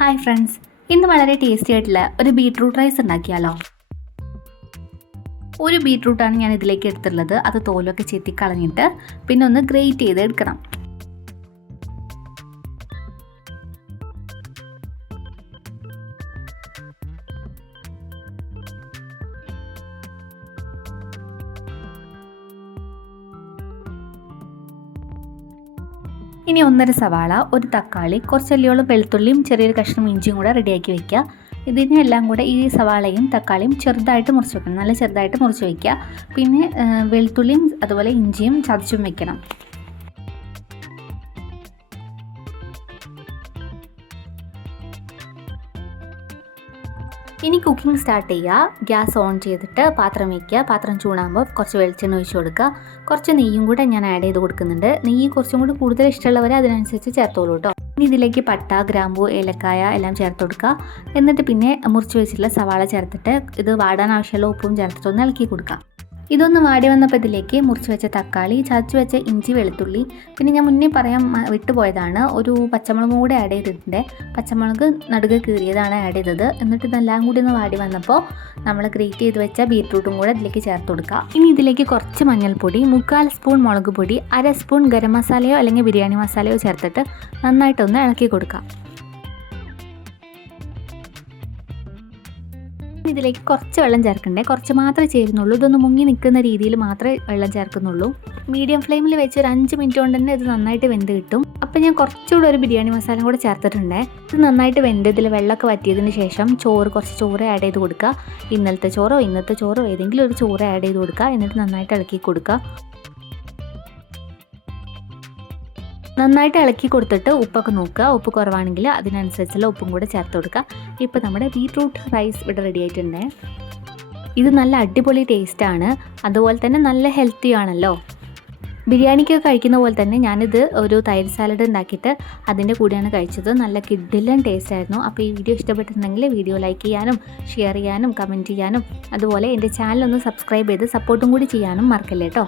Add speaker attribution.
Speaker 1: Hi friends ഇന്ന് വളരെ tasty ആയിട്ടുള്ള ഒരു ബീട്രൂട്ട് റൈസ് ഉണ്ടാക്കിയാലോ? ഒരു ബീട്രൂട്ടാണ് ഞാൻ ഇതിലേക്ക് എടുത്തിട്ടുള്ളത്. അത് തോലൊക്കെ ചെത്തി കളഞ്ഞിട്ട് പിന്നെ ഒന്ന് ഗ്രേറ്റ് ചെയ്ത് എടുക്കണം ഇനി ഒന്നര സവാള ഒരു തക്കാളി കുറച്ച് അല്ലിയോളം വെളുത്തുള്ളിയും ചെറിയൊരു കഷ്ണം ഇഞ്ചിയും കൂടെ റെഡിയാക്കി വെക്കുക. ഇതിനെല്ലാം കൂടെ ഈ സവാളയും തക്കാളിയും ചെറുതായിട്ട് മുറിച്ച് വെക്കണം. നല്ല ചെറുതായിട്ട് മുറിച്ച് വെക്കുക. പിന്നെ വെളുത്തുള്ളിയും അതുപോലെ ഇഞ്ചിയും ചതച്ചും വെക്കണം. ഇനി കുക്കിംഗ് സ്റ്റാർട്ട് ചെയ്യുക ഗ്യാസ് ഓൺ ചെയ്തിട്ട് പാത്രം വയ്ക്കുക. പാത്രം ചൂടാകുമ്പോൾ കുറച്ച് വെളിച്ചെണ്ണ ഒഴിച്ച് കൊടുക്കുക. കുറച്ച് നെയ്യും കൂടെ ഞാൻ ആഡ് ചെയ്ത് കൊടുക്കുന്നുണ്ട്. നെയ്യ് കുറച്ചും കൂടി കൂടുതൽ ഇഷ്ടമുള്ളവർ അതിനനുസരിച്ച് ചേർത്തോളൂ കേട്ടോ ഇനി ഇതിലേക്ക് പട്ട ഗ്രാമ്പൂ ഏലക്കായ എല്ലാം ചേർത്ത് കൊടുക്കുക. എന്നിട്ട് പിന്നെ മുറിച്ച് വെച്ചിട്ടുള്ള സവാള ചേർത്തിട്ട് ഇത് വാടാൻ ആവശ്യമുള്ള ഉപ്പും ചേർത്തിട്ട് ഒന്ന് ഇളക്കി കൊടുക്കുക. ഇതൊന്ന് വാടി വന്നപ്പോൾ ഇതിലേക്ക് മുറിച്ച് വെച്ച തക്കാളി ചതച്ച് വെച്ച ഇഞ്ചി വെളുത്തുള്ളി. പിന്നെ ഞാൻ മുന്നേ പറയാൻ വിട്ടുപോയതാണ് ഒരു പച്ചമുളകും കൂടെ ആഡ് ചെയ്തിട്ടുണ്ട്. പച്ചമുളക് നടുക കീറിയതാണ് ആഡ് ചെയ്തത്. എന്നിട്ട് ഇതെല്ലാം കൂടി ഒന്ന് വാടി വന്നപ്പോൾ നമ്മൾ ഗ്രേറ്റ് ചെയ്ത് വെച്ച ബീറ്റ്റൂട്ടും കൂടെ ഇതിലേക്ക് ചേർത്ത് കൊടുക്കുക. ഇനി ഇതിലേക്ക് കുറച്ച് മഞ്ഞൾപ്പൊടി മുക്കാൽ സ്പൂൺ മുളക് പൊടി അര സ്പൂൺ ഗരം മസാലയോ അല്ലെങ്കിൽ ബിരിയാണി മസാലയോ ചേർത്തിട്ട് നന്നായിട്ടൊന്ന് ഇളക്കി കൊടുക്കുക. ഇതിലേക്ക് കുറച്ച് വെള്ളം ചേർക്കണ്ടേ? കുറച്ച് മാത്രമേ ചേരുന്നുള്ളൂ. ഇതൊന്ന് മുങ്ങി നിൽക്കുന്ന രീതിയിൽ മാത്രമേ വെള്ളം ചേർക്കുന്നുള്ളൂ. മീഡിയം ഫ്ലെയിമിൽ വെച്ച് ഒരു അഞ്ച് മിനിറ്റ് കൊണ്ട് തന്നെ ഇത് നന്നായിട്ട് വെന്ത് കിട്ടും. അപ്പോൾ ഞാൻ കുറച്ചുകൂടെ ഒരു ബിരിയാണി മസാല കൂടെ ചേർത്തിട്ടുണ്ട്. ഇത് നന്നായിട്ട് വെന്ത് ഇതിൽ വെള്ളമൊക്കെ വറ്റിയതിന് ശേഷം ചോറ് കുറച്ച് ചോറ് ആഡ് ചെയ്ത് കൊടുക്കുക. ഇന്നലത്തെ ചോറോ ഇന്നത്തെ ചോറോ ഏതെങ്കിലും ഒരു ചോറ് ആഡ് ചെയ്ത് കൊടുക്കുക. എന്നിട്ട് നന്നായിട്ട് ഇളക്കി കൊടുക്കുക. നന്നായിട്ട് ഇളക്കി കൊടുത്തിട്ട് ഉപ്പൊക്കെ നോക്കുക. ഉപ്പ് കുറവാണെങ്കിൽ അതിനനുസരിച്ചുള്ള ഉപ്പും കൂടെ ചേർത്ത് കൊടുക്കുക. ഇപ്പോൾ നമ്മുടെ ബീട്രൂട്ട് റൈസ് ഇവിടെ റെഡി ആയിട്ടുണ്ട്. ഇത് നല്ല അടിപൊളി ടേസ്റ്റാണ് അതുപോലെ തന്നെ നല്ല ഹെൽത്തി ആണല്ലോ. ബിരിയാണിക്കൊക്കെ കഴിക്കുന്ന പോലെ തന്നെ ഞാനിത് ഒരു തൈര് സാലഡ് ഉണ്ടാക്കിയിട്ട് അതിന്റെ കൂടെയാണ് കഴിച്ചത്. നല്ല കിഡിലൻ ടേസ്റ്റ് ആയിരുന്നു. അപ്പോൾ ഈ വീഡിയോ ഇഷ്ടപ്പെട്ടിട്ടുണ്ടെങ്കിൽ വീഡിയോ ലൈക്ക് ചെയ്യാനും ഷെയർ ചെയ്യാനും കമന്റ് ചെയ്യാനും അതുപോലെ എന്റെ ചാനൽ ഒന്ന് സബ്സ്ക്രൈബ് ചെയ്ത് സപ്പോർട്ടും കൂടി ചെയ്യാനും മറക്കല്ലേ കേട്ടോ